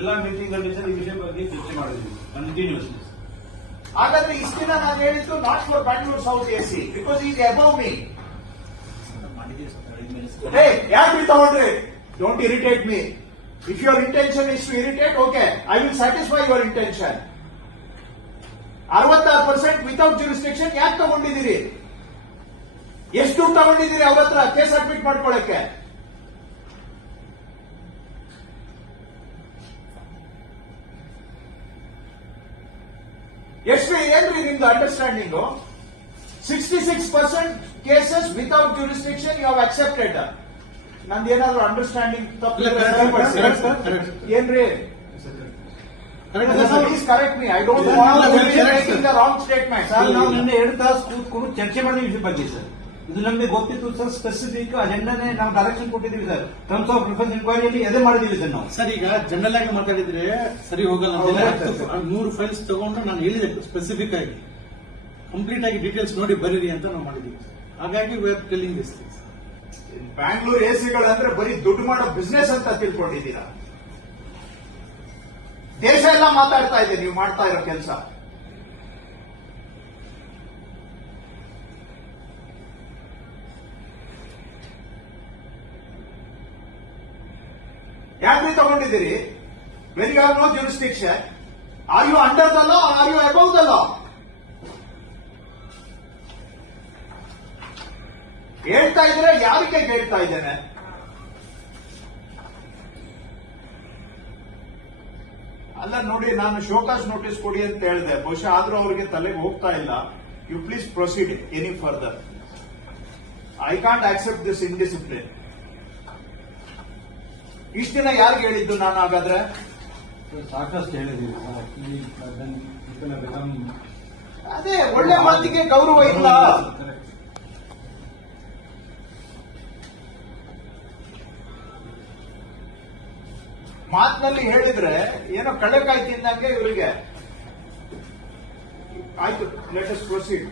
ಎಲ್ಲಾ ಮೀಟಿಂಗ್ ಅಲ್ಲಿ ಈ ವಿಷಯ ಬಗ್ಗೆ ಚರ್ಚೆ ಮಾಡಿದ್ವಿ ಕಂಟಿನ್ಯೂಸ್ಲಿ ಹಾಗಾದ್ರೆ ಇಷ್ಟು ದಿನ ನಾನು ಹೇಳಿದ್ದು not for Bangalore south A C because is above me ಯಾಕ್ರಿ ತಗೊಂಡ್ರಿ? Don't irritate me if your intention is to irritate okay I will satisfy your intention ಅರವತ್ತಾರು ಪರ್ಸೆಂಟ್ ವಿತೌಟ್ ಜೂರಿಸ್ಟಿಕ್ಷನ್ ಯಾಕೆ ತಗೊಂಡಿದ್ದೀರಿ? ಎಷ್ಟು ದುಡ್ಡು ತಗೊಂಡಿದ್ದೀರಿ ಅವ್ರ ಹತ್ರ? ಕೇಸ್ ಅಡ್ಮಿಟ್ ಮಾಡ್ಕೊಳಕ್ಕೆ. ಏನ್ರಿ ನಿಮ್ದು understanding sixty six percent cases without jurisdiction you have accepted understanding correct, correct, correct. ಏನ್ರಿ? Correct me I don't wrong statement sir ನಾವು ನಿನ್ನೆ ಎರಡು ತಾಸು ಕೂತ್ಕೊಂಡು ಚರ್ಚೆ ಮಾಡಿದ ವಿಷಯ ಬಗ್ಗೆ ಸರ್ ಇದು ನಮಗೆ ಗೊತ್ತಿತ್ತು ಸರ್ ಸ್ಪೆಸಿಫಿಕ್ ಅಜೆಂಡಾನೇ ನಾವು ಡೈರೆಕ್ಷನ್ ಕೊಟ್ಟಿದ್ದೀವಿ ಸರ್ ಟರ್ಮ್ಸ್ ಆಫ್ ಪ್ರಿಫರೆನ್ಸ್ ಇನ್ಕ್ವೈರಿಯಲ್ಲಿ ಅದೇ ಮಾಡಿದೀವಿ ಸರ್ ನಾವು. ಸರ್ ಈಗ ಜನರಲ್ ಆಗಿ ಮಾತಾಡಿದ್ರೆ ಸರಿ ಹೋಗಲ್ಲ ಮೂರು ಫೈಲ್ಸ್ ತಗೊಂಡು ನಾನು ಹೇಳಿದೆ ಸ್ಪೆಸಿಫಿಕ್ ಆಗಿ. ಕಂಪ್ಲೀಟ್ ಆಗಿ ಡೀಟೇಲ್ಸ್ ನೋಡಿ ಬರೀರಿ ಅಂತ ನಾವು ಮಾಡಿದ್ದೀವಿ ಹಾಗಾಗಿ we are telling this Bangalore ಎಸಿಗಳಂದ್ರೆ ಬರೀ ದುಡ್ಡು ಮಾಡೋ ಬಿಸ್ನೆಸ್ ಅಂತ ತಿಳ್ಕೊಂಡಿದ್ದೀರಾ? ದೇಶ ಎಲ್ಲ ಮಾತಾಡ್ತಾ ಇದೆ ನೀವು ಮಾಡ್ತಾ ಇರೋ ಕೆಲಸ. ಯಾಕ್ರಿ ತಗೊಂಡಿದ್ದೀರಿ? Very you know jurisdiction are you under the law are you above the law ಹೇಳ್ತಾ ಇದ್ರೆ ಯಾರಿಗೆ ಹೇಳ್ತಾ ಇದ್ದೇನೆ? ಅಲ್ಲ ನೋಡಿ, ನಾನು ಶೋಕಾಸ್ ನೋಟಿಸ್ ಕೊಡಿ ಅಂತ ಹೇಳಿದೆ. ಬಹುಶಃ ಆದ್ರೂ ಅವರಿಗೆ ತಲೆಗೆ ಹೋಗ್ತಾ ಇಲ್ಲ. You please proceed any further I can't accept this indiscipline ಇಷ್ಟ ದಿನ ಯಾರಿಗೆ ಹೇಳಿದ್ದು ನಾನು ಹಾಗಾದ್ರೆ? ಸಾಕಷ್ಟು ಹೇಳಿದ್ದೀನಿ ಅದೇ ಒಳ್ಳೆ ಮಾತಿಗೆ ಗೌರವ ಇಲ್ಲ. ಮಾತಿನಲ್ಲಿ ಹೇಳಿದ್ರೆ ಏನೋ ಕಳ್ಳಕಾಯಿ ತಿಂದಂಗೆ ಇವರಿಗೆ. ಆಯ್ತು ಲೇಟೆಸ್ಟ್ ಪ್ರೊಸೀಡ್